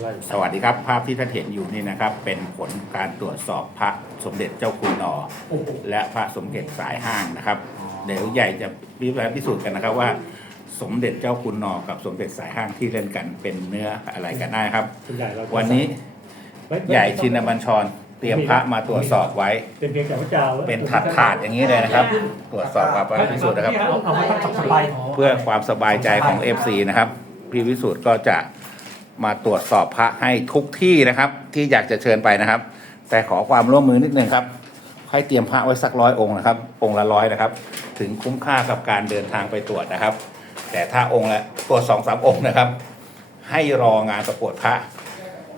ไล่สวัสดีครับ ภาพที่ท่านเห็นอยู่นี่นะครับ เป็นผลการตรวจสอบพระสมเด็จเจ้าคุณนอโอ้โหและพระสมเด็จสายห้างนะครับ เดี๋ยวใหญ่จะพิสูจน์กันนะครับว่า สมเด็จเจ้าคุณนอกับสมเด็จสายห้างที่เล่นกันเป็นเนื้ออะไรกันได้ครับคุณใหญ่เราจะวันนี้ไม่ไม่ใหญ่ชินบัญชรเตรียมพระมาตรวจสอบไว้ เป็นเพียงแต่พระเจ้าเป็นถาดถาดๆอย่างนี้เลยนะครับ ตรวจสอบครับพิสูจน์นะครับเอาเอามาตั้งสบายเพื่อความสบายใจของ FC นะครับ พี่วิสุทธ์ก็จะ มาตรวจสอบพระให้ทุกที่นะครับ ที่อยากจะเชิญไปนะครับ แต่ขอความร่วมมือนิดนึงครับให้เตรียมพระไว้สักร้อยองค์นะครับ องค์ละร้อยนะครับ ถึงคุ้มค่ากับการเดินทางไปตรวจนะครับ แต่ถ้าองค์ละตรวจสองสามองค์นะครับ ให้รองานประกวดพระ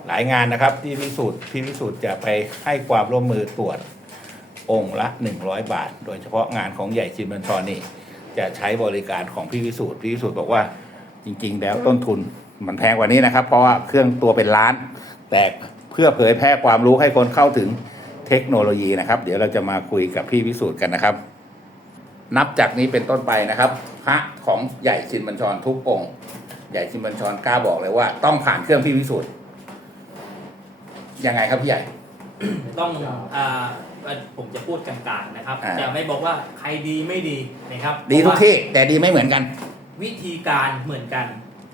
หลายงานนะครับ ที่พิสูจน์พี่พิสูจน์จะไปให้ความร่วมมือตรวจองค์ละ 100 บาท โดยเฉพาะงานของใหญ่ชินบัญชรนี่จะใช้บริการของพี่วิสูตรพี่วิสูตรบอกว่าจริง ๆ แล้วต้นทุน มันแพงกว่านี้นะครับ เพราะว่าเครื่องตัวเป็นล้าน แต่เพื่อเผยแพร่ความรู้ให้คนเข้าถึงเทคโนโลยีนะครับ เดี๋ยวเราจะมาคุยกับพี่วิสูตรกันนะครับ นับจากนี้เป็นต้นไปนะครับพระของใหญ่ชินบัญชรทุกองค์ใหญ่ชินบัญชรกล้าบอกเลยว่า ต้องผ่านเครื่องพี่วิสูตรยังไงครับพี่ใหญ่ ต้องอ่าผมจะพูดกลางๆนะครับ อ่า จะไม่บอกว่าใครดีไม่ดีนะครับดีทุกเพราะว่าที่แต่ดีไม่เหมือนกัน วิธีการเหมือนกัน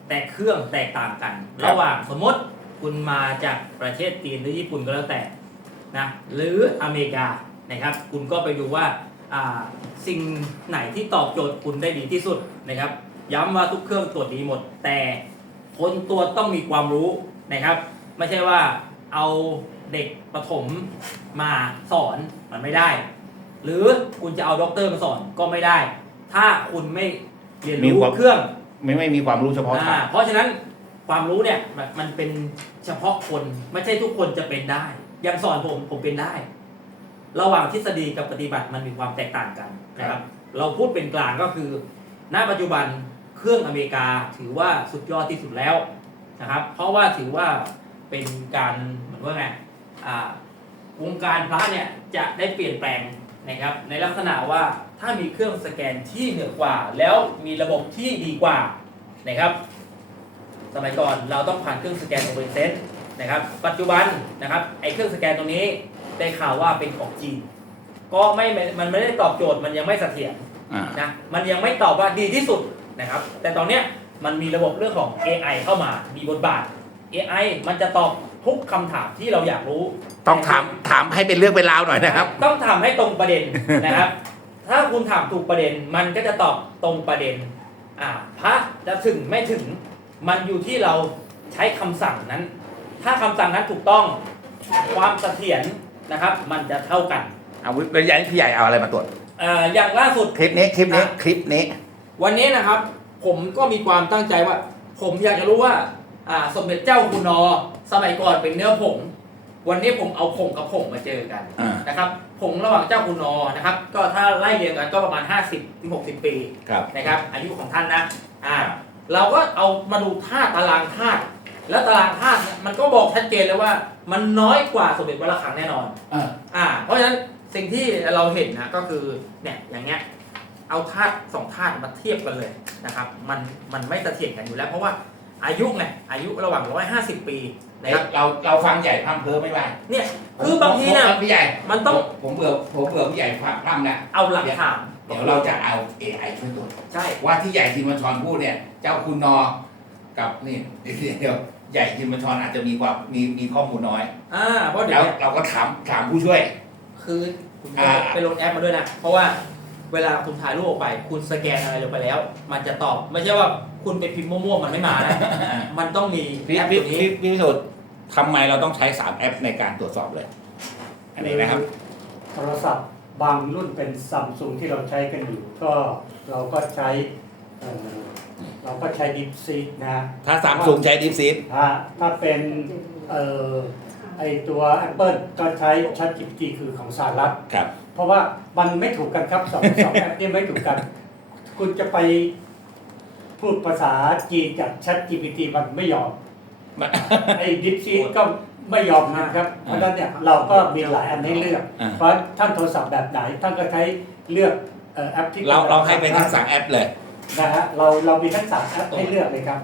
แต่เครื่องแตกต่างกัน ครับ ระหว่างสมมติคุณมาจากประเทศจีนหรือญี่ปุ่นก็แล้วแต่นะหรืออเมริกานะครับ คุณก็ไปดูว่าอ่าสิ่งไหนที่ตอบโจทย์คุณได้ดีที่สุดนะครับ ย้ำว่าทุกเครื่องตรวจดีหมด แต่คนตรวจต้องมีความรู้นะครับ ไม่ใช่ว่าเอาเด็กประถมมาสอนมันไม่ได้ หรือคุณจะเอาด็อกเตอร์มาสอนก็ไม่ได้ ถ้าคุณไม่เรียนมีรู้ความ เครื่อง ไม่ไม่มีความรู้เฉพาะทาอ่างเพราะฉะนั้นความรู้เนี่ยมันมันเป็นเฉพาะคนไม่ใช่ทุกคนจะเป็นได้ อย่างสอนผมผมเป็นได้ ระหว่างทฤษฎีกับปฏิบัติมันมีความแตกต่างกันนะครับเราพูดเป็นกลางก็คือ ณ ปัจจุบันเครื่องอเมริกาถือว่าสุดยอดที่สุดแล้วนะครับ เพราะว่าถือว่าเป็นการเหมือนว่าไงอ่าวงการพระเนี่ยจะได้เปลี่ยนแปลงนะครับ ในลักษณะว่า ถ้ามีเครื่องสแกนที่เหนือกว่า แล้วมีระบบที่ดีกว่านะครับ สมัยก่อนเราต้องผ่านเครื่องสแกนโอเปนเซนนะครับ ปัจจุบันนะครับไอ้เครื่องสแกนตรงนี้ได้ข่าวว่าเป็นของจีนก็ไม่มันไม่ได้ตอบโจทย์มันยังไม่เสถียรอ่านะมันยังไม่ตอบว่าดีที่สุดนะครับ แต่ตอนเนี้ยมันมีระบบเรื่องของ AI เข้ามามีบทบาท AI มันจะตอบทุกคำถามที่เราอยากรู้ ต้องถามถามให้เป็นเรื่องเป็นราวหน่อยนะครับ ต้องถามให้ตรงประเด็นนะครับ ถ้าคุณถามถูกประเด็นมันก็จะตอบตรงประเด็นอ่าพระจะถึงไม่ถึงมันอยู่ที่เราใช้คำสั่งนั้น ถ้าคำสั่งนั้นถูกต้องความเสถียรนะครับ มันจะเท่ากันเอาวิทยาพี่ใหญ่เอาอะไรมาตรวจอ่าอย่างล่าสุดคลิปนี้คลิปนี้คลิปนี้ วันนี้นะครับ ผมก็มีความตั้งใจว่า ผมอยากจะรู้ว่าอ่าสมเด็จเจ้าคุณนอ สมัยก่อนเป็นเนื้อผง วันนี้ผมเอาผงกับผงมาเจอกันอ่านะครับผงระหว่างเจ้าคุณนอนะครับ ก็ถ้าไล่เรียงกันก็ประมาณ 50ถึง60 ปีครับ นะครับ อายุของท่านนะอ่าเราก็เอามาดูธาตุตารางธาตุแล้วตารางธาตุเนี่ยมันก็บอกชัดเจนเลยว่า มันน้อยกว่าสมเด็จวัดระฆังแน่นอน อ่า อ่าเพราะฉะนั้นสิ่งที่เราเห็นนะก็คือเนี่ยอย่างเงี้ยเอาธาตุสองธาตุมาเทียบกันเลยนะครับ มันมันไม่เสถียรกันอยู่แล้ว เพราะว่า อายุไงอายุระหว่าง 150 ปีนะครับเราเราฟังใหญ่พร่ำเพ้อไม่ได้เนี่ยคือบางทีนะผมพี่ใหญ่มันต้องผมเบื่อผมเบื่อพี่ใหญ่พร่ำแล้วเอาหลักฐานเดี๋ยวเราจะเอา AI ช่วยตรวจใช่ว่าที่ใหญ่ทิมบัญชรพูดเนี่ย เจ้าคุณนอกับนี่เดี๋ยวใหญ่ทิมบัญชรอาจจะมีความมีมีข้อมูลน้อยอ่าเพราะเดี๋แล้ยววเราก็ถามถามผู้ช่วย คือคุณอ่าไปโหลดแอปมาด้วยนะ เพราะว่า เวลาคุณถ่ายรูปออกไป คุณสแกนอะไรลงไปแล้ว มันจะตอบไม่ใช่ว่าคุณไปพิมพ์มั่วๆมันไม่มานะมันต้องมีพี่แอปพี่ตัวนี้พี่พี่พิสุทธิ์ทำไมเราต้องใช้สามแอปในการตรวจสอบเลย อันนี้นะครับ โทรศัพท์บางรุ่นเป็นซัมซุงที่เราใช้กันอยู่ ก็เราก็ใช้เอ่อเราก็ใช้ดิฟซีนะ ถ้าสามสูงใช้ดิฟซีดถ้าถ้าเป็นเอ่อไอตัว Apple ก็ใช้ ChatGPT คือของสหรัฐ ครับ เพราะว่ามันไม่ถูกกันครับสองสองแอปนี่ไม่ถูกกัน คุณจะไปพูดภาษาจีนจาก ChatGPT มันไม่ยอมไอ้ดิฟซีก็ไม่ยอมนะครับ เพราะฉะนั้นเนี่ยเราก็มีหลายอันให้เลือกอ่าเพราะท่านโทรศัพท์แบบไหนท่านก็ใช้เลือกเอ่อแอปที่เราเราให้เป็นทั้งสามแอปเลยนะฮะเราเรามีทั้งสามแอปให้เลือกเลยครับ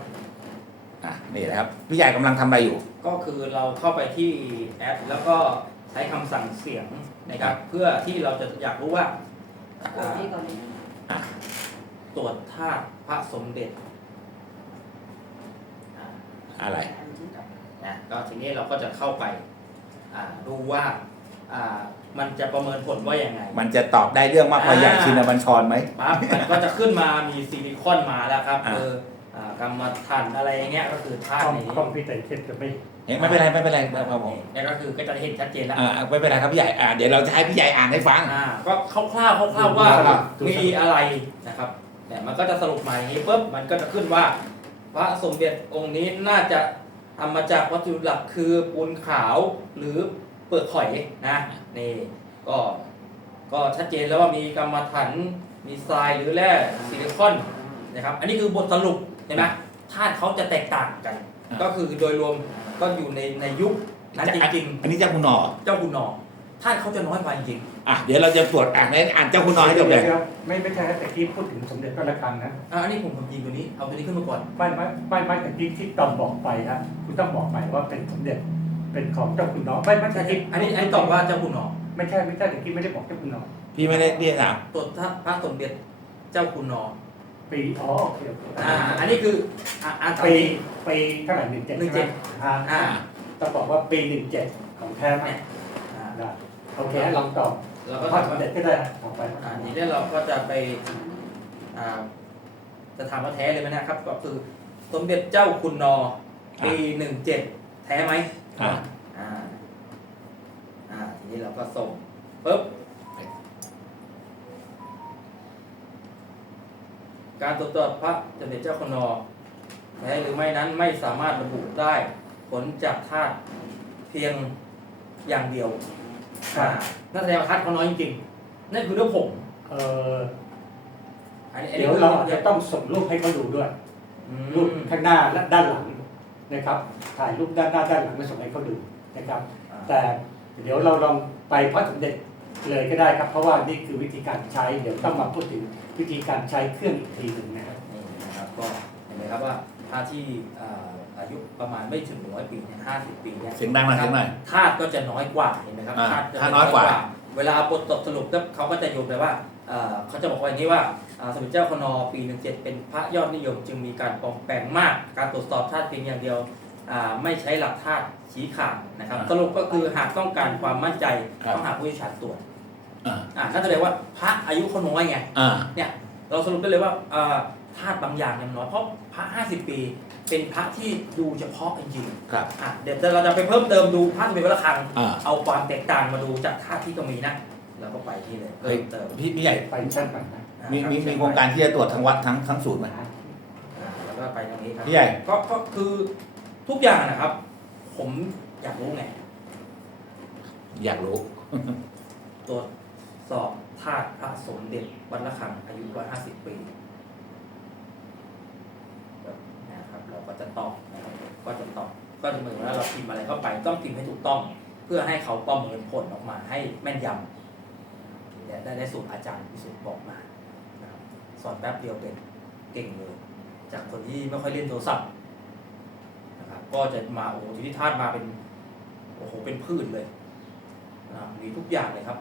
อะนี่นะครับพี่ใหญ่กำลังทำอะไรอยู่ ก็คือเราเข้าไปที่แอป แล้วก็ใช้คำสั่งเสียง นะครับ เพื่อที่เราจะอยากรู้ว่ากดนี่ก่อนเลยนะตรวจธาตุพระสมเด็จอ่าอะไรนะก็ทีนี้เราก็จะเข้าไปอ่าดูว่าอ่ามันจะประเมินผลว่ายังไง มันจะตอบได้เรื่องมากกว่าอ่าใหญ่ชินบัญชรไหมปั๊บมันก็จะขึ้นมามีซิลิคอนมาแล้วครับอ่าเอออ่ากรรมฐานอะไรอย่างเงี้ยก็คือธาตุคอมในนี้คอมพิวเตอร์เทปจะไม่ เห็นไม่เป็นไรไม่เป็นไรครับผมนี่ก็คือก็จะเห็นชัดเจนแล้วอ่าไม่เป็นไรครับพี่ใหญ่อ่าเดี๋ยวเราจะให้พี่ใหญ่อ่านให้ฟังอ่าก็คร่าวๆคร่าวๆว่าครับมีอะไรนะครับแต่มันก็จะสรุปมาอย่างนี้ปุ๊บมันก็จะขึ้นว่า พระสมเด็จองค์นี้น่าจะทำมาจากวัตถุดิบหลักคือปูนขาวหรือเปลือกหอยนะนี่ก็ก็ชัดเจนแล้วว่ามีกรรมฐานมีทรายหรือแร่ซิลิคอนนะครับ อันนี้คือบทสรุปเห็นไหมธาตุเขาจะแตกต่างกันอ่าก็คือโดยรวม ก็อยู่ในในยุคนั้นจริงอันนี้เจ้าคุณหนอๆ เจ้าคุณหนอธาตุเขาจะน้อยกว่าจริง อะเดี๋ยวเราจะตรวจอ่านให้อ่านเจ้าคุณหนอให้จบเลยดี๋วๆไม่ไม่ใช่แต่ที่พูดถึงสมเด็จพระระฆังนะอ่าอันนี้ผมผมยิงตัวนี้ เอาตัวนี้ขึ้นมาก่อน ไม่ไม่ไม่ไม่แต่ที่ที่ตอมบอกไปครับคุณต้องบอกใหม่ว่าเป็นสมเด็จเป็นของเจ้าคุณน้องไม่ไม่ใช่ที่อันนี้อันนี้ตอบว่าเจ้าคุณหนอไม่ใช่ไม่ใช่แต่ที่ไม่ได้บอกเจ้าคุณน้องพี่ไม่ได้พี่ถามตรวจพระสมเด็จเจ้าคุณหนอ ปีอ๋อโอเคโอเคอ่าอันนี้คืออ่าอ่านตามปีนี้ ปีเท่าไหร่หนึ่งเจ็ดหนึ่งเจ็ดอ่าอ่าต้องบอกว่าปีหนึ่งเจ็ดของแท้ไหมเนี่ยอ่าได้โอเคลองตอบเราก็พระถามสมว่าเด็จก็ได้ต่อไปอ่าทีนี้เราก็จะไปอ่าจะถามว่าแท้เลยไหมนะครับ ก็คือสมเด็จเจ้าคุณนอ ปีหนึ่งเจ็ดแท้ไหมอ่า อ่าอ่าทีนี้เราก็ส่งปุ๊บ การตรวจสอบพระสมเด็จเจ้าคนนอแท้หรือไม่นั้นไม่สามารถระบุได้ผลจากธาตุเพียงอย่างเดียวอ่านั่นแสดงว่าธาตุเขาน้อยจริงๆ นั่นคือเรื่องผมเอออันนี้อันเดี๋นี้ยวเราอาจจะต้องส่งรูปให้เขาดูด้วย อืรูปมข้างหน้าและด้านหลังนะครับ ถ่ายรูปด้านหน้าด้านหลังมาส่งให้เขาดูนะครับแต่เดี๋ยวเราลองไปพระสมเด็จ เลยก็ได้ครับ เพราะว่านี่คือวิธีการใช้ เดี๋ยวต้องมาพูดถึงวิธีการใช้เครื่องอีกทีหนึ่งนะครับนี่นะครับก็เห็นไหมครับว่าพระที่อ่าอายุประมาณไม่ถึงร้อยปีเนี่ยห้าสิบปีเนี่ยเสียงดังหน่อยเสียงหน่อยธาตุก็จะน้อยกว่าเห็นไหมครับอ่าธาตุจะธาตุน้อยกว่า เวลาบทตบสรุปก็เขาก็จะโยงไปว่าเอ่อเขาจะบอกว่าอย่างนี้ว่าอ่าสมเด็จเจ้าคนอปี 17 เป็นพระยอดนิยม จึงมีการปลอมแปลงมาก การตรวจสอบธาตุเพียงอย่างเดียวอ่าไม่ใช้หลักธาตุชี้ขาดนะครับ สรุปก็คือหากต้องการความมั่นใจต้องหาผู้เชี่ยวชาญตรวจ อ่าอ่านั่นแสดงว่าพระอายุเขาน้อยไงอ่าเนี่ย เราสรุปได้เลยว่าเอ่อธาตุบางอย่างยังน้อยเพราะพระ50ปี เป็นพระที่ดูเฉพาะจริงครับๆอะเดี๋ยวเราจะไปเพิ่มเติมดูพระสมเด็จพระระฆัง อ่า เอาความแตกต่างมาดูจากธาตุที่ก็มีนะเราก็ไปที่เลยเฮ้เพิ่ยมเติมพี่พี่ใหญ่ไปชั้นก่อนนะอะมีครับมีมีโครงการที่จะตรวจทั้งวัดทั้งทั้งศูนย์ไหม อะแล้วก็ไปตรงนี้ครับพี่ใหญ่ ก็ก็คือทุกอย่างนะครับ ผมอยากรู้ไง อยากรู้ตรวจ สอบธาตุพระสมเด็จวัดระฆังอายุ 150 ปีแบบนะครับเราก็จะตอบนะครับก็จะตอบก็จะเหมือนว่าเราพิมพ์อะไรเข้าไปต้องพิมพ์ให้ถูกต้อง เพื่อให้เขาประเมินผลออกมาให้แม่นยำและได้ได้สูตรอาจารย์พิสุทธิ์บอกมานะสอนแป๊บเดียวเป็นเก่งเลย จากคนที่ไม่ค่อยเล่นโทรศัพท์นะครับก็จะมาโอ้โหทีนี้ธาตุมาเป็นโอ้โหเป็นพืชเลยนะมีทุกอย่างเลยครับ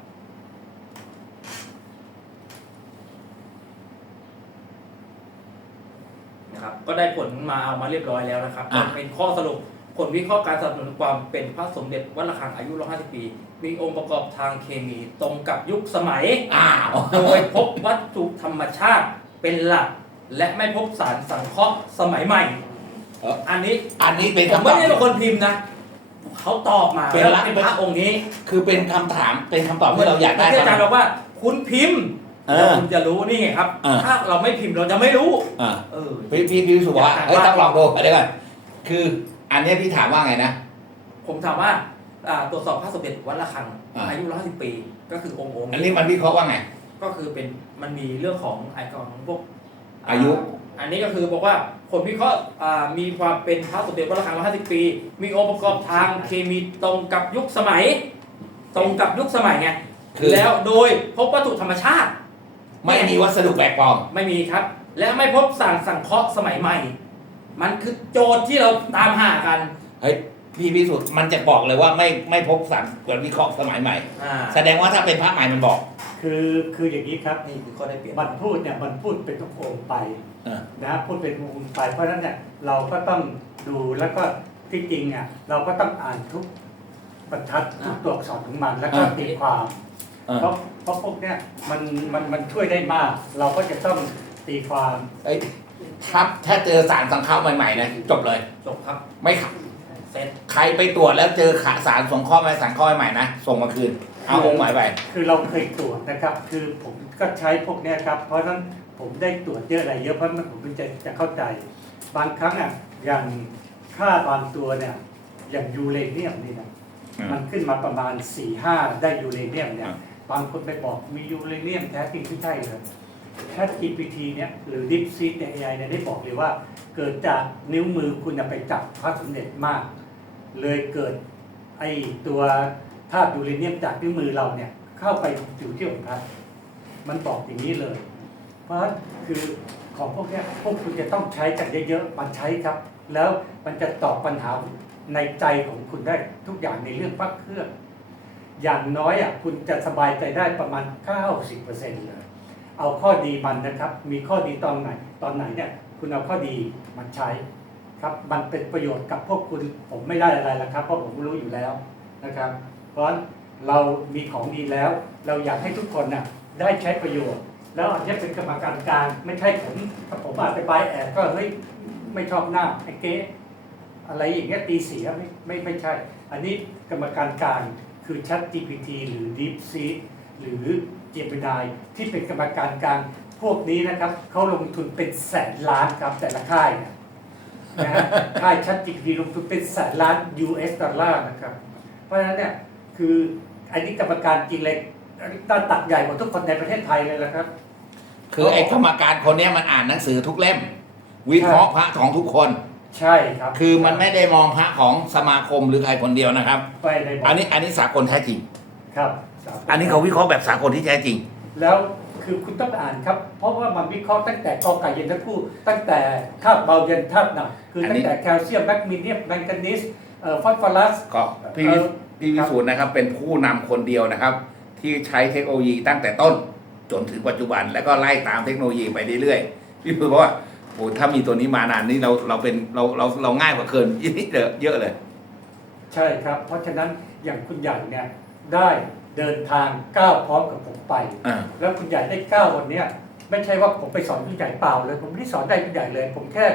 นะครับ ก็ได้ผลมาเอามาเรียบร้อยแล้วนะครับ อะ เป็นข้อสรุปผลวิเคราะห์การสนับสนุนความเป็นพระสมเด็จวัดระฆังอายุ150 ปี มีองค์ประกอบทางเคมีตรงกับยุคสมัย อ้าวโดยพบวัตถุธรรมชาติเป็นหลัก และไม่พบสารสังเคราะห์สมัยใหม่ เอ่ออันนี้อันนี้เป็นผมคำตไม่อบ ได้เป็นคนพิมพ์นะ เขาตอบมาเป็นแล้วหลักเป็นพระองค์นี้คือเป็นคำถามเป็นคำตอบที่เราอยากได้ที่ตออานจารนั้ย์นบอกว่าคุณพิมพ์เออ แล้วคุณจะรู้นี่ไงครับเออถ้าเราไม่พิมพ์เราจะไม่รู้อ่าเออ พี่พี่พี่วิสุบอกว่าอยากเฮ้ยว่าต้องลองดูเดี๋ยวก่อนคืออันเนี้ยพี่ถามว่าไงนะ ผมถามว่าอ่าตรวจสอบพระสมเด็จวัดระฆังอ่า อายุ150ปี ก็คือองค์องค์อันนี้มันวิเคราะห์ว่าไง ก็คือเป็นมันมีเรื่องของไอคอนของพวกอายุ อันนี้ก็คือบอกว่าผลวิเคราะห์อ่ามีความเป็นพระสมเด็จวัดระฆัง150ปี มีองค์ประกอบทางเคมีตรงกับยุคสมัย ตรงกับยุคสมัยไงคือแล้วโดยพบวัตถุธรรมชาติ ไม่มีวัสดุแปลกปลอม ไม่มีครับ และไม่พบสารสังเคราะห์สมัยใหม่ มันคือโจทย์ที่เราตามหากันเฮ้ยพี่พิสุทธิ์มันจะบอกเลยว่าไม่ไม่พบสารกวิเคราะห์สมัยใหม่ อ่าแสดงว่าถ้าเป็นพระใหม่มันบอกคือคืออย่างนี้ครับ นี่คือข้อได้เปรียบ มันพูดเนี่ยมันพูดเป็นทุกองค์ไปเออนะพูดเป็นองค์ไป เพราะฉะนั้นเนี่ยเราก็ต้องดูแล้วก็ที่จริงอะเราก็ต้องอ่านทุกบรรทัดทุกตัวอักษรของมันแล้วก็ตีความเออเพราะเพราะพวกเนี้ยมันมันมันช่วยได้มาก เราก็จะต้องตีความเอ้ยครับถ้าเจอสารสังเคราะห์ใหม่ๆนะจบเลย จบครับ ไม่ขัดเสร็จ ใครไปตรวจแล้วเจอขาสารสังเคราะห์ใหม่สังเคราะห์ใหม่นะส่งมาคืน เอาองค์ใหม่ไปคือเราเคยตรวจนะครับ คือผมก็ใช้พวกเนี้ยครับ เพราะฉะนั้นผมได้ตรวจเยอะอะไรเยอะเพราะมันผมจะจะเข้าใจ บางครั้งอะอย่างค่าบางตัวเนี่ยอย่างยูเรเนียมนี่นะอืมมันขึ้นมาประมาณ4ี่ห้าได้ยูเรเนียมเนี่ยอืม บางคนไปบอกมียูเรเนียมแท้จริงไม่ใช่เลย Chat GPT เนี่ยหรือ DeepSeek ใน AI เนี่ยได้บอกเลยว่า เกิดจากนิ้วมือคุณน่ะไปจับพระสมเด็จมาก เลยเกิดไอตัวธาตุยูเรเนียมจากนิ้วมือเราเนี่ยเข้าไปอยู่ที่องค์พระมันบอกอย่างนี้เลย เพราะคือของพวกนี้พวกคุณจะต้องใช้กันเยอะๆมันใช้ครับ แล้วมันจะตอบปัญหาในใจของคุณได้ทุกอย่างในเรื่องพระเครื่อง อย่างน้อยอะคุณจะสบายใจได้ประมาณ 90%เลย เอาข้อดีมันนะครับ มีข้อดีตอนไหน ตอนไหนเนี่ยคุณเอาข้อดีมันใช้ครับ มันเป็นประโยชน์กับพวกคุณผมไม่ได้อะไรละครับ เพราะผมรู้อยู่แล้วนะครับ เพราะเรามีของดีแล้ว เราอยากให้ทุกคนน่ะได้ใช้ประโยชน์ แล้วอาจจะเป็นกรรมการกลางไม่ใช่ผมถ้าผมอาจจะไปแอบก็เฮ้ยไม่ชอบหน้าไอ้เก๊อะไรอย่างเงี้ยตีเสียไม่ไม่ไม่ใช่ อันนี้กรรมการกลาง คือ Chat GPT หรือ DeepSeek หรือ Gemini ที่เป็นกรรมการกลางพวกนี้นะครับเขาลงทุนเป็นแสนล้านครับแต่ละค่ายนะฮะค่าย Chat GPT ลงทุนเป็นแสนล้าน US ดอลลาร์นะครับ เพราะฉะนั้นเนี่ยคืออันนี้กรรมการจริงเลยตาตักใหญ่กว่าทุกคนในประเทศไทยเลยละครับ คือไอ้กรรมการคนนี้มันอ่านหนังสือทุกเล่ม วิเคราะห์พระของทุกคน ใช่ครับคือมันไม่ได้มองพระของสมาคมหรือใครคนเดียวนะครับ ไปในบกอันนี้อันนี้สากลแท้จริง ครับสมอันนี้เขาวิเคราะห์แบบสากลที่แท้จริง แล้วคือคุณต้องอ่านครับ เพราะว่ามันวิเคราะห์ตั้งแต่กอไก่เย็นทั้งคู่ ตั้งแต่ธาตุเบาเย็นธาตุหนักคืออันตั้นี้งแต่แคลเซียมแมกนีเซียมแมงกานีสเอ่อฟอสฟอรัส ก็พี่เอ่อพี่วิสูตรนะครับเป็นผู้นำคนเดียวนะครับ ที่ใช้เทคโนโลยีตั้งแต่ต้น จนถึงปัจจุบัน แล้วก็ไล่ตามเทคโนโลยีไปเรื่อยๆพี่พูดบอกว่าโอ้ถ้ามีตัวนี้มานานนี่เราเราเป็นเราเราเราง่ายกว่าเกินเยอะเยอะเลย ใช่ครับ เพราะฉะนั้นอย่างคุณใหญ่เนี่ยได้เดินทางก้าวพร้อมกับผมไป อ่า แล้วคุณใหญ่ได้ก้าววันเนี้ยไม่ใช่ว่าผมไปสอนคุณใหญ่เปล่าเลย ผมไม่ได้สอนได้คุณใหญ่เลย ผมแค่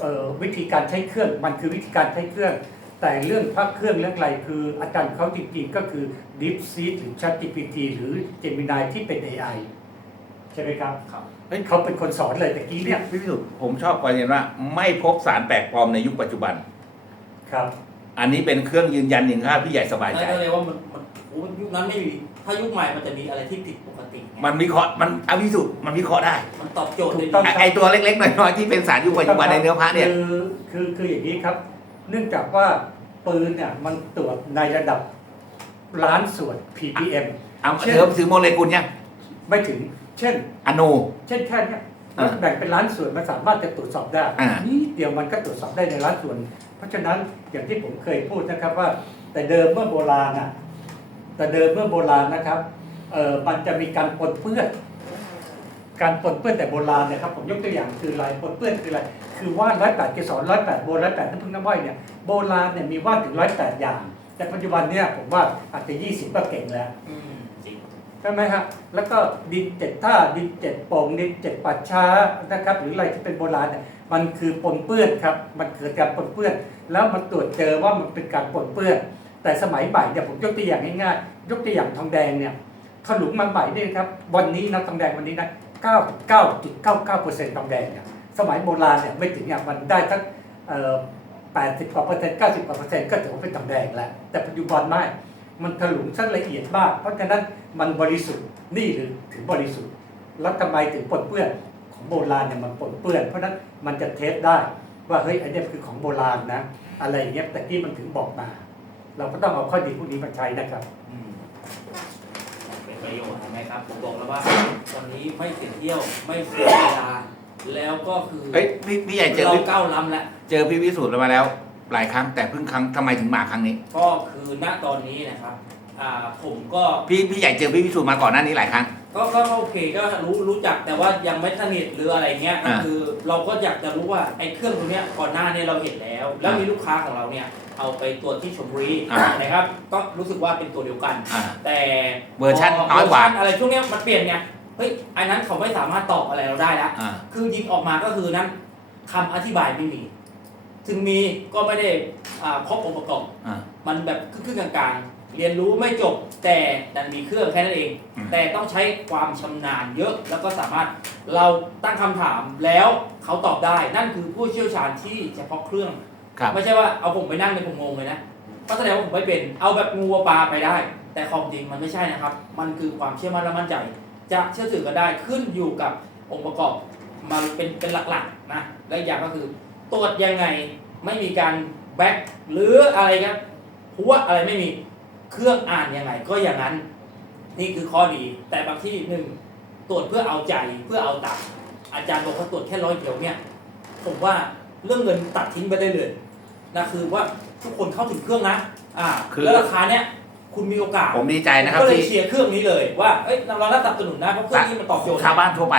เอ่อวิธีการใช้เครื่องมันคือวิธีการใช้เครื่อง แต่เรื่องพักเครื่องเรื่องอะไรคืออาจารย์เขาจริงๆก็คือ DeepSeek หรือ ChatGPT หรือ Gemini ที่เป็น AI ใช่ไหมครับครับ เฮ้ยเขาเป็นคนสอนเลยแต่กี้เนี่ยพี่พิสุทธิ์ผมชอบประเด็นว่า ไม่พบสารแปลกปลอมในยุคปัจจุบัน ครับ อันนี้เป็นเครื่องยืนยันอย่างค่าพี่ใหญ่สบายใจนั่นก็เลยว่ามันมันโอ้ยุคนั้นไม่มีถ้ายุคใหม่มันจะมีอะไรที่ผิดปกติไงมันวิเคราะห์มันเอาพิสูจน์มันวิเคราะห์ได้มันตอบโจทย์ถูได้กต้องดีไอ้ไอตัวเล็กๆน้อยๆที่เป็นสารยุคปัจจุบันในเนื้อพระเนี่ย คือคือคืออย่างนี้ครับ เนื่องจากว่าปืนเนี่ยมันตรวจในระดับล้านส่วน ppm เอาเช่นเธอถือโมเลกุลยังไม่ถึง เช่น อนู เช่นแค่เนี้ยอ่าแบ่งเป็นล้านส่วนมันสามารถจะตรวจสอบได้อ่านี่เดียวมันก็ตรวจสอบได้ในล้านส่วน เพราะฉะนั้นอย่างที่ผมเคยพูดนะครับว่า แต่เดิมเมื่อโบราณน่ะแต่เดิมเมื่อโบราณนะครับเออมันจะมีการปนเปื้อนการปนเปื้อนแต่โบราณเนะครับผมยกตัวอย่างคืออะไรปนเปื้อนคืออะไรคือว่านร้อยแปดเกสรร้อยแปดโบร้อยแปดน้ำพึ่งน้ำว้อยเนี่ยโบราณเนี่ยมีว่านถึงร้อยแปดอย่าง แต่ปัจจุบันเนี่ยผมว่าอาจจะยี่สิบก็เก่งแล้ว อืมจริง ใช่ไหมฮะ แล้วก็ดินเจ็ดท่าดินเจ็ดโป่งดินเจ็ดปัดช้านะครับ หรืออะไรที่เป็นโบราณเนี่ยมันคือปนเปื้อนครับ มันเกิดการปนเปื้อน แล้วมันตรวจเจอว่ามันเป็นการปนเปื้อน แต่สมัยใหม่เนี่ยผมยกตัวอย่างง่ายๆ ยกตัวอย่างทองแดงเนี่ยขลุงมันใหม่เนี่ยครับ วันนี้นะทองแดงวันนี้นะ99.99%ทองแดงเนี่ย สมัยโบราณเนี่ยไม่ถึงเนี่ยมันได้ทั้งเอ่อ80กว่าเปอร์เซ็นต์90กว่าเปอร์เซ็นต์ก็ถือว่าเป็นทองแดงแล้ว แต่ปัจจุบันไม่ มันถลุงชั้นละเอียดมาก เพราะฉะนั้น มันบริสุทธิ์นี่หรือถึงบริสุทธิ์ แล้วทำไมถึงปนเปื้อนของโบราณเนี่ยมันปนเปื้อน เพราะฉะนั้นมันจะเทสได้ว่าเฮ้ยอันเนี้ยคือของโบราณนะ อะไรอย่างเงี้ยแต่ที่มันถึงบอกมา เราก็ต้องเอาข้อดีพวกนี้มาใช้นะครับอืมเป็นประโยชน์เห็นไหมครับผมบอกแล้วว่าวันนี้ไม่เสียเที่ยวไม่เสียเวลาแล้วก็คือเฮ้ยพี่พี่ใหญ่เจอเราพี่ก้าวล้ำแล้วเจอพี่วิสูตรมาแล้ว หลายครั้งแต่เพิ่งครั้งทำไมถึงมาครั้งนี้ ก็คือณตอนนี้นะครับ อ่าผมก็พี่พี่ใหญ่เจอพี่วิสูตรมาก่อนหน้านี้หลายครั้ง ก็ก็โอเคก็รู้รู้จักแต่ว่ายังไม่สนิทหรืออะไรเงี้ยก็อ่า คือเราก็อยากจะรู้ว่าไอ้เครื่องตัวเนี้ยก่อนหน้าเนี่ยเราเห็นแล้ว แล้วอ่ามีมีลูกค้าของเราเนี่ยเอาไปตรวจที่ชลบุรีอ่า นะครับ ก็รู้สึกว่าเป็นตัวเดียวกัน อ่า แต่เวอร์ชันพน้อยกว่าเวร์ชัอะไรช่วงเนี้ยมันเปลี่ยนไงเฮ้ยอันนั้นเขาไม่สามารถตอบอะไรเราได้แล้วอ่า คือยิงออกมาก็คือนั้นคำอธิบายไม่มีถึงมีก็ไม่ได้อ่าครบองค์ประกอบ อ่า มันแบบครึ่งๆกลางๆ เรียนรู้ไม่จบแต่ดันมีเครื่องแค่นั้นเอง อืม แต่ต้องใช้ความชำนาญเยอะแล้วก็สามารถเราตั้งคำถามแล้วเขาตอบได้ นั่นคือผู้เชี่ยวชาญที่เฉพาะเครื่อง ครับ ไม่ใช่ว่าเอาผมไปนั่งในผมงงเลยนะก็แสดงว่าผมไม่เป็นเอาแบบงูปลาไปได้ แต่ความจริงมันไม่ใช่นะครับ มันคือความเชื่อมั่นและมั่นใจ จะเชื่อถือกันได้ขึ้นอยู่กับองค์ประกอบมาเป็นเป็นหลักๆนะและอีกอย่างก็คือตรวจยังไงไม่มีการแบ็คหรืออะไรครับหัวอะไรไม่มี เครื่องอ่านยังไงก็อย่างนั้น นี่คือข้อดี แต่บางที่หนึ่งตรวจเพื่อเอาใจเพื่อเอาตังค์อาจารย์บอกว่าตรวจแค่ร้อยเดียวเนี่ย ผมว่าเรื่องเงินตัดทิ้งไปได้เลยนะคือว่าทุกคนเข้าถึงเครื่องนะ อ่าคือแล้วราคาเนี้ยคุณมีโอกาสผมดีใจนะครับก็เลยที่เชียร์เครื่องนี้เลยว่าเอ้ยเราเราสนับสนุนนะเพราะเครื่องนี้มันตอบโจทย์ชาวบ้านทั่วไป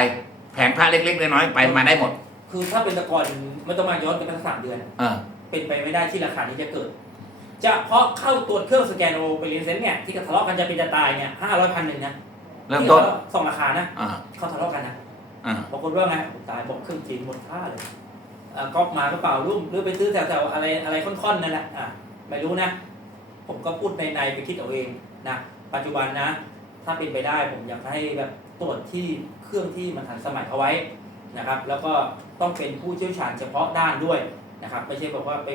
แผงพระเล็กๆน้อยๆไปมาได้หมด คือถ้าเป็นแตะกอนไม่ต้องมาย้อนกันไปสักสามเดือนเออเป็นไปไม่ได้ที่ราคานี้จะเกิด เฉพาะเข้าตรวจเครื่องสแกนโอเปเรียนเซนเนี่ยที่ทะเลาะกันจะเป็นจะตายเนี่ยห้าร้อยพันหนึ่งนะเริ่มต้นที่ขาสองราคานะอ่าเขาทะเลาะกันนะอ่าบางคนว่าไงผมตายบอกเครื่องจีนหมดค่าเลยอ่าก๊อปมาก็เปล่ารุ่มหรือไปซื้อแถวๆอะไรอะไรค่อนๆนั่นแหละอะไม่รู้นะ ผมก็พูดในในๆไปคิดเอาเองนะปัจจุบันนะ ถ้าเป็นไปได้ผมอยากให้แบบตรวจที่เครื่องที่มันทันสมัยเอาไว้นะครับ แล้วก็ต้องเป็นผู้เชี่ยวชาญเฉพาะด้านด้วยนะครับ ไม่ใช่แบบว่าไป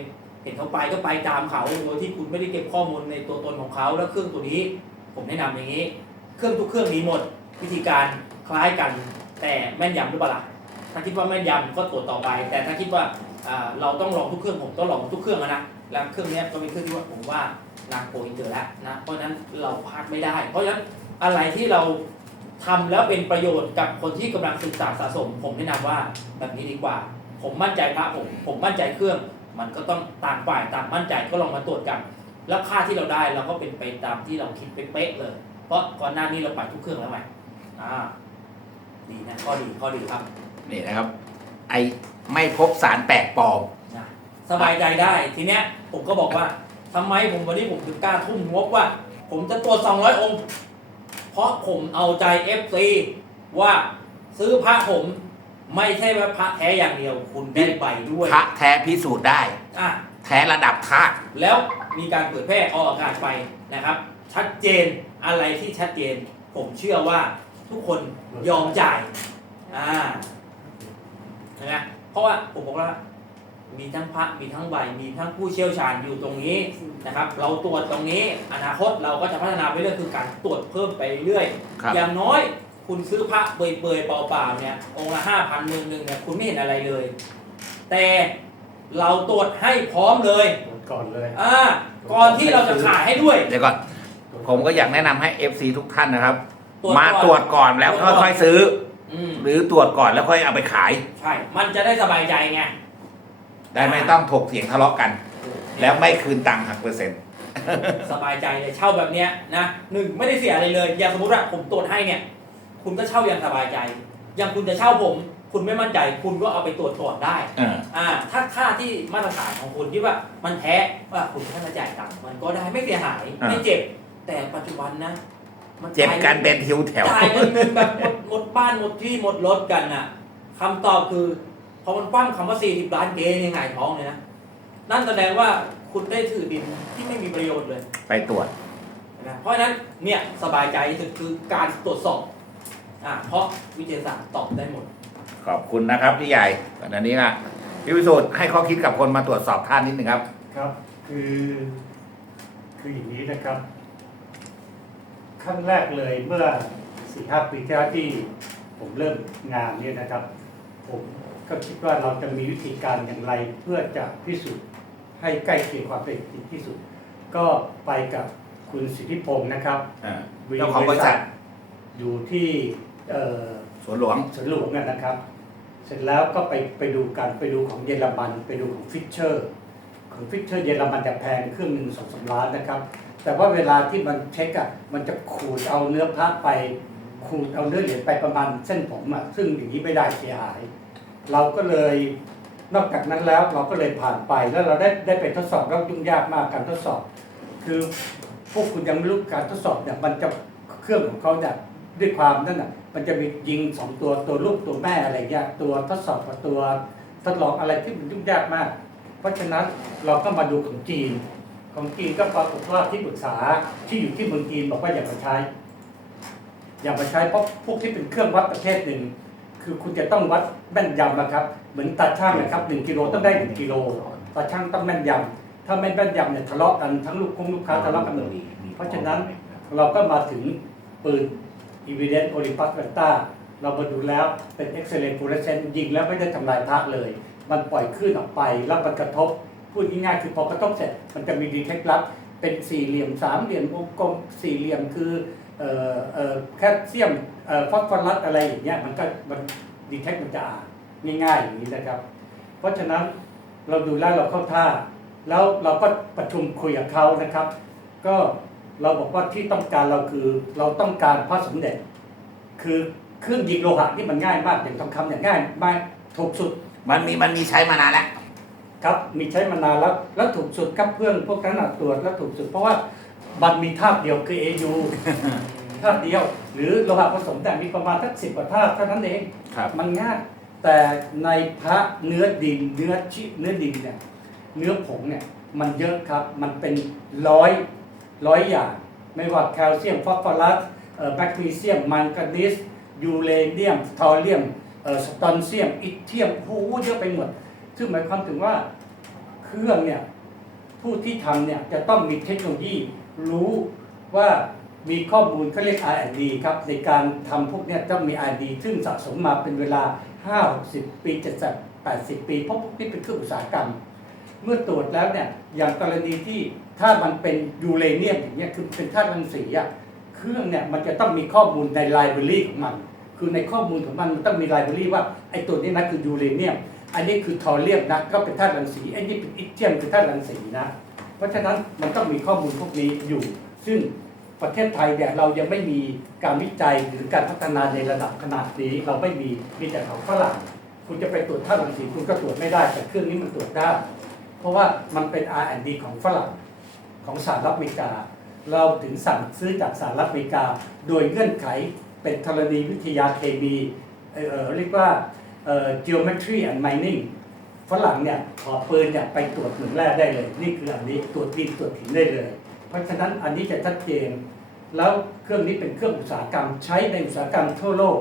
เห็นเขาไปก็ไปตามเขาโดยที่คุณไม่ได้เก็บข้อมูลในตัวตนของเขาแล้วเครื่องตัวนี้ ผมแนะนำอย่างนี้ เครื่องทุกเครื่องมีหมด วิธีการคล้ายกัน แต่แม่นยำหรือเปล่าถ้าคิดว่าแม่นยำก็ตรวจต่อไป แต่ถ้าคิดว่าเราต้องลองทุกเครื่องผมต้องลองทุกเครื่องนะแล้วเครื่องนี้ก็เป็นเครื่องที่ว่าผมว่านาโกอินเตอร์แล้วนะเพราะฉะนั้นเราพลาดไม่ได้ เพราะฉะนั้นอะไรที่เราทำแล้วเป็นประโยชน์กับคนที่กำลังศึกษาสะสม ผมแนะนำว่าแบบนี้ดีกว่า ผมมั่นใจพระผม ผมมั่นใจเครื่อง มันก็ต้องต่างฝ่ายต่างมั่นใจก็ลองมาตรวจกัน แล้วค่าที่เราได้เราก็เป็นไปตามที่เราคิดเป๊ะๆเลย เพราะก่อนหน้านี้เราไปทุกเครื่องแล้วไงอ่าดีนะข้อดีข้อดีครับนี่นะครับ ไอไม่พบสารแปลกปลอมนะสบายใจได้ทีเนี้ยผมก็บอกว่าทำไมผมวันนี้ผมถึงกล้าทุ่มงบว่า ผมจะตรวจ200 องค์ เพราะผมเอาใจ FC ว่าซื้อพระผม ไม่ใช่ว่าพระแท้อย่างเดียว คุณได้ใบด้วยพระแท้พิสูจน์ได้ อะแท้ระดับธาตุแล้วมีการเผยแพร่ออกอากาศไปนะครับ ชัดเจนอะไรที่ชัดเจน ผมเชื่อว่าทุกคนยอมจ่ายอ่าเห็นไหมเพราะว่าผมบอกแล้วมีทั้งพระมีทั้งใบมีทั้งผู้เชี่ยวชาญอยู่ตรงนี้นะครับ เราตรวจตรงนี้ อนาคตเราก็จะพัฒนาไปเรื่อยคือการตรวจเพิ่มไปเรื่อยครับอย่างน้อย คุณซื้อพระเปื่อยๆเปล่าๆเนี่ยองค์ละห้าพันหนึ่งหนึ่งเนี่ยคุณไม่เห็นอะไรเลย แต่เราตรวจให้พร้อมเลยก่อนเลยอ่าก่อนที่เราจะขายให้ด้วย เดี๋ยวก่อน ผมก็อยากแนะนำให้ FC ทุกท่านนะครับ ตรวจมาก่อนตรวจก่อนแล้วตรวจก่อนค่อยๆซื้อ อืมหรือตรวจก่อนแล้วค่อยเอาไปขาย ใช่ มันจะได้สบายใจไงได้ไม่ต้องถกเถียงทะเลาะกัน แล้วไม่คืนตังค์หักเปอร์เซ็นต์สบายใจเลยเช่าแบบเนี้ยนะหนึ่งไม่ได้เสียอะไรเลย อย่างสมมติว่าผมตรวจให้เนี่ย คุณก็เช่าอย่างสบายใจ อย่างคุณจะเช่าผม คุณไม่มั่นใจ คุณก็เอาไปตรวจก่อนได้อ่าอ่าถ้าค่าที่มาตรฐานของคุณที่ว่ามันแท้ว่าคุณแค่มาจ่ายตังค์มันก็ได้ไม่เสียหายอ่าไม่เจ็บ แต่ปัจจุบันนะมัเจ็บกันเป็นทิวแถวจ่ายเงินแบบหมดหมดบ้านหมดที่หมดรถกันน่ะคำตอบคือพอมันปั้มคำว่า40ล้านเกย์ยังไงท้องเลยนะนั่นแสดงว่าคุณได้ถือดินที่ไม่มีประโยชน์เลย ไปตรวจนะเพราะฉะนั้นเนี่ยสบายใจที่สุดคือการตรวจสอบ อ่าเพราะวิทยาศาสตร์ตอบได้หมด ขอบคุณนะครับพี่ใหญ่ตอนนี้นะพี่วิสุทธ์ให้ข้อคิดกับคนมาตรวจสอบท่านนิดหนึ่งครับ ครับ คือคืออย่างนี้นะครับ ขั้นแรกเลยเมื่อสี่ห้าปีที่แล้วที่ผมเริ่มงานเนี่ยนะครับ ผมก็คิดว่าเราจะมีวิธีการอย่างไรเพื่อจะพิสูจน์ให้ใกล้เคียงความเป็นจริงที่สุด ก็ไปกับคุณสิทธิพงศ์นะครับอ่าเจ้าของบริษัทอยู่ที่เอ่อ สวนหลวงสวนหลวงอะนะครับ เสร็จแล้วก็ไปไปดูกันไปดูของเยอรมันไปดูของฟิชเชอร์ ของฟิชเชอร์เยอรมันจะแพงเครื่องหนึ่งสองสามล้านนะครับ แต่ว่าเวลาที่มันเช็คอะมันจะขูดเอาเนื้อพระไปขูดเอาเนื้อเหรียญไปประมาณเส้นผมอะซึ่งอย่างนี้ไม่ได้เสียหาย เราก็เลยนอกจากนั้นแล้วเราก็เลยผ่านไปแล้วเราได้ได้ไปทดสอบแล้วยุ่งยากมากการทดสอบ คือพวกคุณยังไม่รู้การทดสอบเนี่ยมันจะเครื่องของเขาเนี่ย ด้วยความนั่นน่ะมันจะมียิงสองตัวตัวลูกตัวแม่อะไรเงี้ยตัวทดสอบกับตัวทดลองอะไรที่มันยุ่งยากมาก เพราะฉะนั้นเราก็มาดูของจีน ของจีนก็ปรากฏว่าที่ปรึกษาที่อยู่ที่เมืองจีนบอกว่าอย่ามาใช้ อย่ามาใช้เพราะพวกที่เป็นเครื่องวัดประเภทหนึ่ง คือคุณจะต้องวัดแม่นยำนะครับเหมือนตาช่างนะครับหนึ่งกิโลต้องได้หนึ่งกิโลตาช่างต้องแม่นยำถ้าไม่แม่นยำเนี่ยทะเลาะกันทั้งลูกคงลูกค้าทะเลาะกันหมดเพราะฉะนั้นเราก็มาถึงปืน Evident Olympus Vecta เรามาดูแล้วเป็น Excellent Fluorescent ยิงแล้วไม่ได้ทำลายพระเลย มันปล่อยคลื่นออกไป แล้วมันกระทบ พูดง่ายๆคือพอกระทบเสร็จ มันจะมีดีเทคลับ เป็นสี่เหลี่ยมสามเหลี่ยมวงกลมสี่เหลี่ยมคือเอ่อเอ่อแคลเซียมเอ่อฟอสฟอรัสอะไรอย่างเงี้ยมันก็มันดีเทคมันจะอ่านง่ายๆอย่างนี้นะครับ เพราะฉะนั้นเราดูแล้วเราเข้าท่า แล้วเราก็ประชุมคุยกับเขานะครับ ก็ เราบอกว่าที่ต้องการเราคือเราต้องการพระสมเด็จ คือเครื่องยิงโลหะที่มันง่ายมากอย่างทองคำอย่างง่ายมากถูกสุดมันมีมันมีใช้มานานแล้วครับมีใช้มานานแล้วแล้วถูกสุดครับเพื่อนพวกนั้นน่ะตรวจแล้วถูกสุด เพราะว่ามันมีธาตุเดียวคือ AU ธาตุเดียว หรือโลหะผสมแต่มีประมาณสักสิบกว่าธาตุเท่านั้นเองครับมันง่ายแต่ในพระเนื้อดินเนื้อชิเนื้อดินเนี่ยเนื้อผงเนี่ยมันเยอะครับมันเป็นร้อย ร้อยอย่าง ไม่ว่าแคลเซียมฟอสฟอรัสแมกนีเซียมมันกานีสยูเรเนียมทอเรียมสตอนเซียม อิเทียมโอ้โหเยอะไปหมด ซึ่งหมายความถึงว่าเครื่องเนี่ยผู้ที่ทำเนี่ยจะต้องมีเทคโนโลยีรู้ว่ามีข้อมูลเขาเรียก R&D ครับในการทำพวกเนี้ยต้องมี R&D ซึ่งสะสมมาเป็นเวลา 50 ปี 70 80 ปี เพราะพวกนี้เป็นเครื่องอุตสาหกรรม เมื่อตรวจแล้วเนี่ยอย่างกรณีที่ถ้ามันเป็นยูเรเนียมอย่างเงี้ยคือเป็นธาตุรังสีอะเครื่องเนี่ยมันจะต้องมีข้อมูลในไลบรารีของมัน คือในข้อมูลของมันมันต้องมีไลบรารีว่าไอ้ตัวนี้นะคือยูเรเนียม อันนี้คือทอเรียมนะก็เป็นธาตุรังสีไอ้นี่เป็นอิเทียมคือธาตุรังสีนะเพราะฉะนั้นมันต้องมีข้อมูลพวกนี้อยู่ ซึ่งประเทศไทยเนี่ยเรายังไม่มีการวิจัยหรือการพัฒนาในระดับขนาดนี้เราไม่มีมีแต่ของฝรั่งคุณจะไปตรวจธาตุรังสีคุณก็ตรวจไม่ได้แต่เครื่องนี้มันตรวจได้ เพราะว่ามันเป็น R&D ของฝรั่งของสหรัฐอเมริกา เราถึงสั่งซื้อจากสหรัฐอเมริกา โดยเงื่อนไขเป็นธรณีวิทยาเคมีเออเรียกว่าเออ geometry and mining ฝรั่งเนี่ยขอปืนเนี่ยไปตรวจเหมืองแร่ได้เลย นี่คืออันนี้ตรวจดินตรวจหินได้เลย เพราะฉะนั้นอันนี้จะชัดเจน แล้วเครื่องนี้เป็นเครื่องอุตสาหกรรมใช้ในอุตสาหกรรมทั่วโลก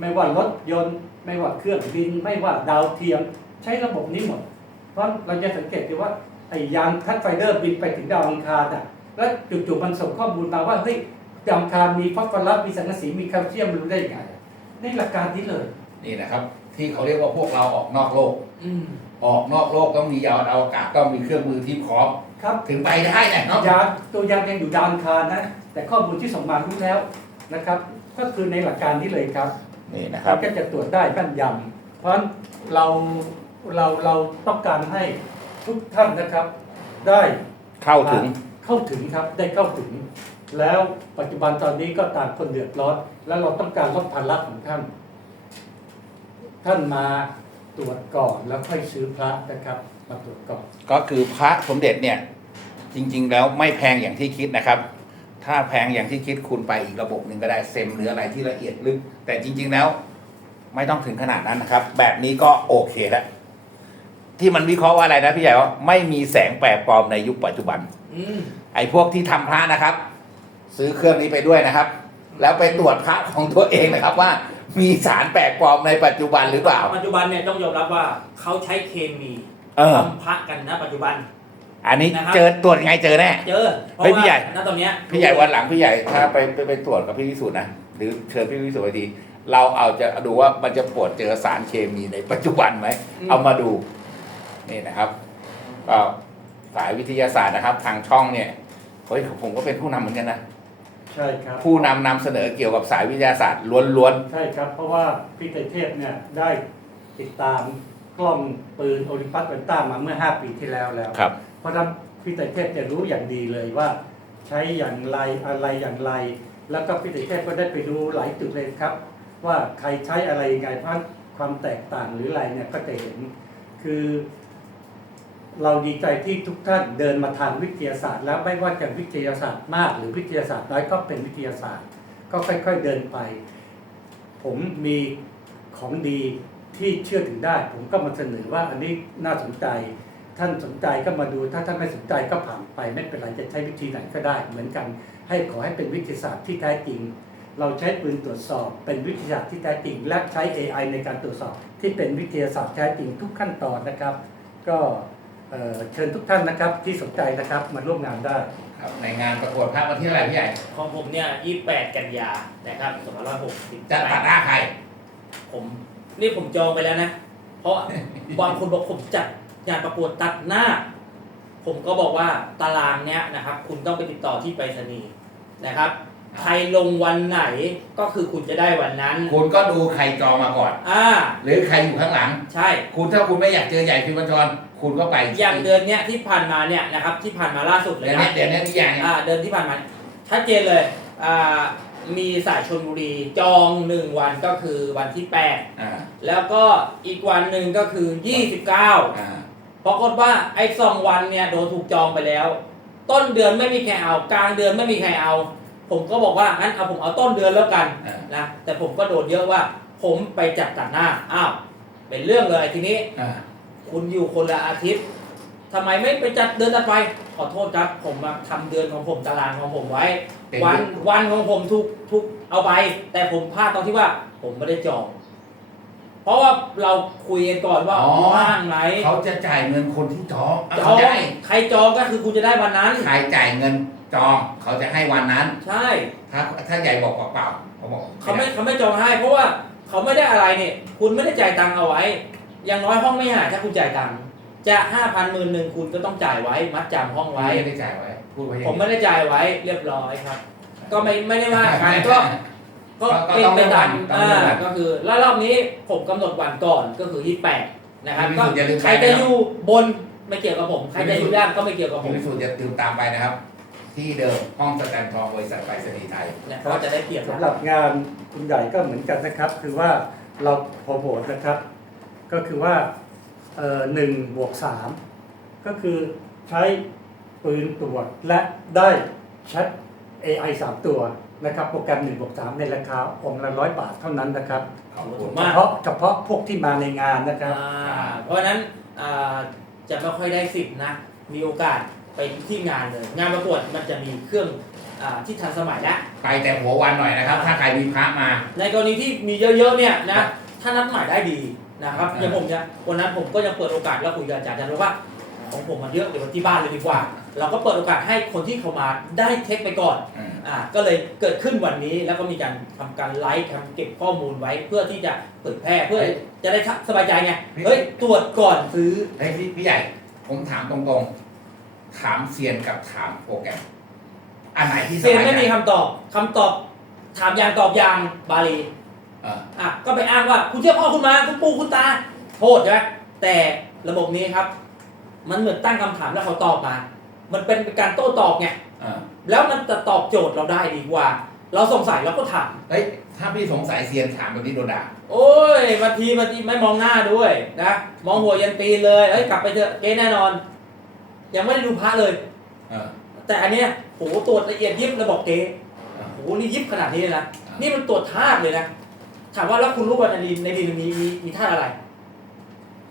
ไม่ว่ารถยนต์ ไม่ว่าเครื่องบิน ไม่ว่าดาวเทียม ใช้ระบบนี้หมด ราะเราจะสังเกตดูว่าไอ้ยานทัดไฟเดอร์บินไปถึงดาวอังคารอะแล้วจู่ๆมันส่งข้อมูลมาว่าเฮ้ยดาวอังคารมีฟอสฟอรัสมีสังกะสีมีแคลเซียมรู้ได้ยังไงนี่หลักการนี้เลยนี่นะครับ ที่เขาเรียกว่าพวกเราออกนอกโลกอืมออกนอกโลกต้องมียานอวกาศต้องมีเครื่องมือที่พร้อมครับถึงไปได้เนี่ยเนาะยานตัวยานยังอยู่ดาวอังคารนะ แต่ข้อมูลที่ส่งมารู้แล้วนะครับ ก็คือในหลักการนี้เลยครับนี่นะครับก็จะตรวจได้แม่นยำเพราะฉะนั้นเรา เราเราต้องการให้ทุกท่านนะครับ ได้เข้าถึงเข้าถึงครับได้เข้าถึง แล้วปัจจุบันตอนนี้ก็ต่างคนเดือดร้อน แล้วเราต้องการลดภาระของท่าน ท่านมาตรวจก่อนแล้วค่อยซื้อพระนะครับมาตรวจก่อน ก็คือพระสมเด็จเนี่ย จริง ๆ แล้วไม่แพงอย่างที่คิดนะครับ ถ้าแพงอย่างที่คิดคุณไปอีกระบบหนึ่งก็ได้เซมหรืออะไรที่ละเอียดลึกแต่จริง ๆ แล้ว ไม่ต้องถึงขนาดนั้นนะครับ แบบนี้ก็โอเคแล้ว ที่มันวิเคราะห์ว่าอะไรนะพี่ใหญ่ว่าไม่มีแสงแปลกปลอมในยุคปัจจุบัน อืมไอ้พวกที่ทำพระนะครับ ซื้อเครื่องนี้ไปด้วยนะครับ แล้วไปตรวจพระของตัวเองนะครับว่า มีสารแปลกปลอมในปัจจุบันหรือเปล่า ปัจจุบันเนี่ยต้องยอมรับว่าเขาใช้เคมีเออ ทำพระกันนะปัจจุบัน อันนี้นะครับ เจอตรวจไงเจอแน่ เจอเพราะเฮ้ยว่าพี่ใหญ่ ณตอนเนี้ยพี่ใหญ่วันหลังพี่ใหญ่ถ้าไปไปไปตรวจกับพี่วิสุทธ์นะหรือเชิญพี่วิสุทธ์ไปทีเราเอาจะดูว่ามันจะปวดเจอสารเคมีในปัจจุบันไหมเอามาดู นี่นะครับก็สายวิทยาศาสตร์นะครับ ทางช่องเนี่ยเฮ้ยผมก็เป็นผู้นำเหมือนกันนะใช่ครับผู้นำนำเสนอเกี่ยวกับสายวิทยาศาสตร์ล้วนใช่ครับ เพราะว่าพี่ไตรเทพเนี่ยได้ติดตามกล้องปืนโอลิมปัสเวนต้ามาเมื่อ 5 ปีที่แล้วแล้วครับ เพราะฉะนั้นพี่ไตรเทพจะรู้อย่างดีเลยว่า ใช้อย่างไรอะไรอย่างไร แล้วก็พี่ไตรเทพก็ได้ไปดูหลายจุดเลยครับ ว่าใครใช้อะไรยังไงเพราะความแตกต่างหรืออะไรเนี่ยก็จะเห็น คือ เราดีใจที่ทุกท่านเดินมาทางวิทยาศาสตร์ แล้วไม่ว่าจะวิทยาศาสตร์มาก หรือวิทยาศาสตร์น้อยก็เป็นวิทยาศาสตร์ ก็ค่อยๆเดินไป ผมมีของดีที่เชื่อถือได้ ผมก็มาเสนอว่าอันนี้น่าสนใจ ท่านสนใจก็มาดูถ้าท่านไม่สนใจก็ผ่านไปไม่เป็นไรจะใช้วิธีไหนก็ได้ เหมือนกัน ให้ขอให้เป็นวิทยาศาสตร์ที่แท้จริง เราใช้ปืนตรวจสอบ เป็นวิทยาศาสตร์ที่แท้จริง และใช้ AI ในการตรวจสอบ ที่เป็นวิทยาศาสตร์แท้จริงทุกขั้นตอนนะครับ ก็ เอ่อเชิญทุกท่านนะครับที่สนใจนะครับมาร่วมงานได้ ครับในงานประกวดพระวันที่เท่าไหร่พี่ใหญ่ของผมเนี่ย28 กันยานะครับ2560จะตัดหน้าใคร ผมนี่ผมจองไปแล้วนะ เพราะบางคนบอกผมจัดงานประกวดตัดหน้า ผมก็บอกว่าตารางเนี้ยนะครับ คุณต้องไปติดต่อที่ไปรษณีย์นะครับ ใครลงวันไหนก็คือคุณจะได้วันนั้น คุณก็ดูใครจองมาก่อน อ่า หรือใครอยู่ข้างหลัง ใช่ คุณถ้าคุณไม่อยากเจอใหญ่พิมพ์จรคุณก็ไปอย่างเดือนเนี้ยที่ผ่านมาเนี่ยนะครับที่ผ่านมาล่าสุดเลเดี๋ยยวนี้นะเดี๋ยวนี้พี่ใหญ่เนี่ยอ่าเดือนที่ผ่านมาชัดเจนเลยอ่ามีสายชนบุรีจองหนึ่งวันก็คือวันที่ อ่า8 แล้วก็อีกวันหนึ่งก็คือ29อ่าปรากฏว่าไอ้สองวันเนี่ยโดนถูกจองไปแล้ว ต้นเดือนไม่มีใครเอา กลางเดือนไม่มีใครเอา ผมก็บอกว่างั้นเอาผมเอาต้นเดือนแล้วกันอ่านะแต่ผมก็โดนเยอะว่า ผมไปจัดตัดหน้าอ้าวเป็นเรื่องเลยทีนี้อ่าคุณอยู่คนละอาทิตย์ทำไมไม่ไปจัดเดือนตัดไป ขอโทษครับผมมาทำเดือนของผมตารางของผมไว้เป็นวันวันของผมทุกทุกเอาไป แต่ผมพลาดตรงที่ว่า ผมไม่ได้จอง เพราะว่าเราคุยกันก่อนว่าว่างไหนเขาจะจ่ายเงินคนที่จองอะจเขาองจะให้ใครจองก็คือคุณจะได้วันนั้นใครจ่ายเงิน จองเขาจะให้วันนั้น ใช่ถ้าถ้าใหญ่บอกเปล่าๆเขาบอกเขาไม่เขาไม่จองให้ เพราะว่าเขาไม่ได้อะไรเนี่ย คุณไม่ได้จ่ายตังค์เอาไว้ อย่างน้อยห้องไม่หายถ้าคุณจ่ายตังค์จะห้าพันหมื่นหนึ่งคุณก็ต้องจ่ายไว้ มัดจำห้องไว้ ไม่ได้จ่ายไว้พูดไว้อย่างผมนี้ไม่ได้จ่ายไว้เรียบร้อยครับ ก็ไม่ไม่ได้ว่ากันก็ ก็ก็เป็นต้องไปตามต้องอ่าต้องก็คือ แล้วรอบนี้ผมกำหนดวันก่อนก็คือ28นะครับพี่ก็สุดอย่าลืมใครจะอยู่บนไม่เกี่ยวกับผม ใครจะอยู่ล่างก็ไม่เกี่ยวกับผคุณม พิสูจน์อย่าลืมตามไปนะครับ ที่เดิมห้องสแตนทองบริษัทไปรษณีย์ไทย เนี่ยเขาจะได้เปรียบสำหรับงานคุณใหญ่ก็เหมือนกันนะครับ คือว่าเราโปรโมทนะครับ ก็คือว่าเอ่อหนึ่งบวกสามก็คือใช้ปืนตรวจและได้แชท AI สามตัวนะครับ โปรแกรม1บวก3ในราคาองค์ละร้อยบาทเท่านั้นนะครับขอบคุณเฉมากพาะเฉพาะพวกที่มาในงานนะครับ อ่าเพราะฉะนั้นอ่าจะไม่ค่อยได้สิทธิ์นะ มีโอกาส ไปที่งานเลย งานประกวดมันจะมีเครื่องอาที่ทันสมัยแล้ว ไปแต่หัววันหน่อยนะครับ ถ้าใครมีพระมา ในกรณีที่มีเยอะๆเนี่ยนะถ้านัดหมายได้ดีนะครับอ่าอย่างผมเนี่ยวันนั้นผมก็ยังเปิดโอกาสแล้วคุยกับอาจารย์อาจารย์บอกว่า ของผมมันเยอะเดี๋ยววันที่บ้านเลยดีกว่า เราก็เปิดโอกาสให้คนที่เขามาได้เทคไปก่อนอืม อ่าก็เลยเกิดขึ้นวันนี้แล้วก็มีการทำการไลฟ์ทำเก็บข้อมูลไว้เพื่อที่จะเผยแพร่เพื่อจะได้สบายใจไงเฮ้ยตรวจก่อนซื้อ เฮ้ยพี่พี่ใหญ่ ผมถามตรงๆ ถามเซียนกับถามโปรแกรม อันไหนที่สเซียนบายไม่ใจมีคำตอบคำตอบ ถามอย่างตอบอย่างบาลีเอออะก็ไปอ้างว่าคุณเชื่อพ่อคุณมาคุณปู่คุณตาโทษใช่ไหมแต่ระบบนี้ครับ มันเหมือนตั้งคำถามแล้วเขาตอบมา มันเป็นการโต้ตอบไงเออแล้วมันจะตอบโจทย์เราได้ดีกว่า เราสงสัยเราก็ถาม เฮ้ยถ้าพี่สงสัยเซียนถามแบบนี้โดนด่าโอ้ยบางทีบางทีไม่มองหน้าด้วยนะ มองหัวยันตีนเลยเอ้ยกลับไปเถอะเก๊แน่นอน ยังไม่ได้ดูพระเลยเออแต่อันเนี้ยโหตรวจละเอียดยิบแล้วบอกเก๊เออโหนี่ยิบขนาดนี้เลยนะอ่านี่มันตรวจธาตุเลยนะถามว่าแล้วคุณรู้ว่าในดินในดินมีมีมีธาตุอะไร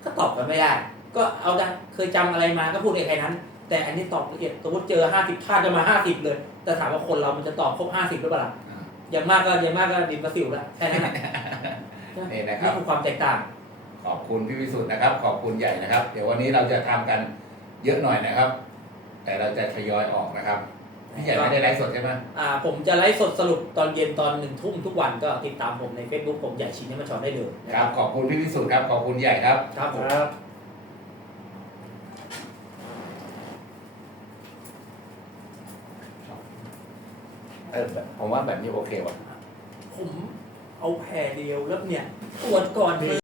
ก็ตอบกันไม่ได้ ก็เอาได้เคยจำอะไรมาก็พูดได้แค่นั้น แต่อันนี้ตอบละเอียดสมมติเจอห้าสิบธาตุจะมาห้าสิบเลย แต่ถามว่าคนเรามันจะตอบครบห้าสิบหรือเปล่าล่ะอ่า อย่างมากก็อย่างมากก็ดินประสิวละแค่นั้นนะนี่นะครันี่บคือความแตกต่าง ขอบคุณพี่วิสุทธ์นะครับ ขอบคุณใหญ่นะครับ เดี๋ยววันนี้เราจะทำกัน เยอะหน่อยนะครับ แต่เราจะทยอยออกนะครับพี่ใหญ่ไม่ได้ไลฟ์สดใช่ไหมอ่า ผมจะไลฟ์สดสรุปตอนเย็นตอนหนึ่งทุ่มทุกวันก็ติดตามผมใน Facebook ผมใหญ่ชินให้มาชอนได้เลยนะคครัรับ บ ขอบคุณพี่วิสุทธ์ครับ ขอบคุณใหญ่ครับ ครับผม ครับ เออแบบผมว่าแบบนี้โอเคว่ะ ผมเอาแผ่เดียวแล้วเนี่ยตรวจก่อนเลย